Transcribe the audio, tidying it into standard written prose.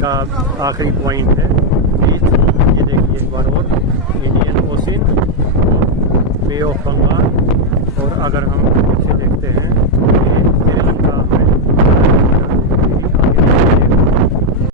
का आखिरी पॉइंट है ये देखिए एक बार और, Indian ocean, bay of Bengal. और अगर हम पीछे देखते हैं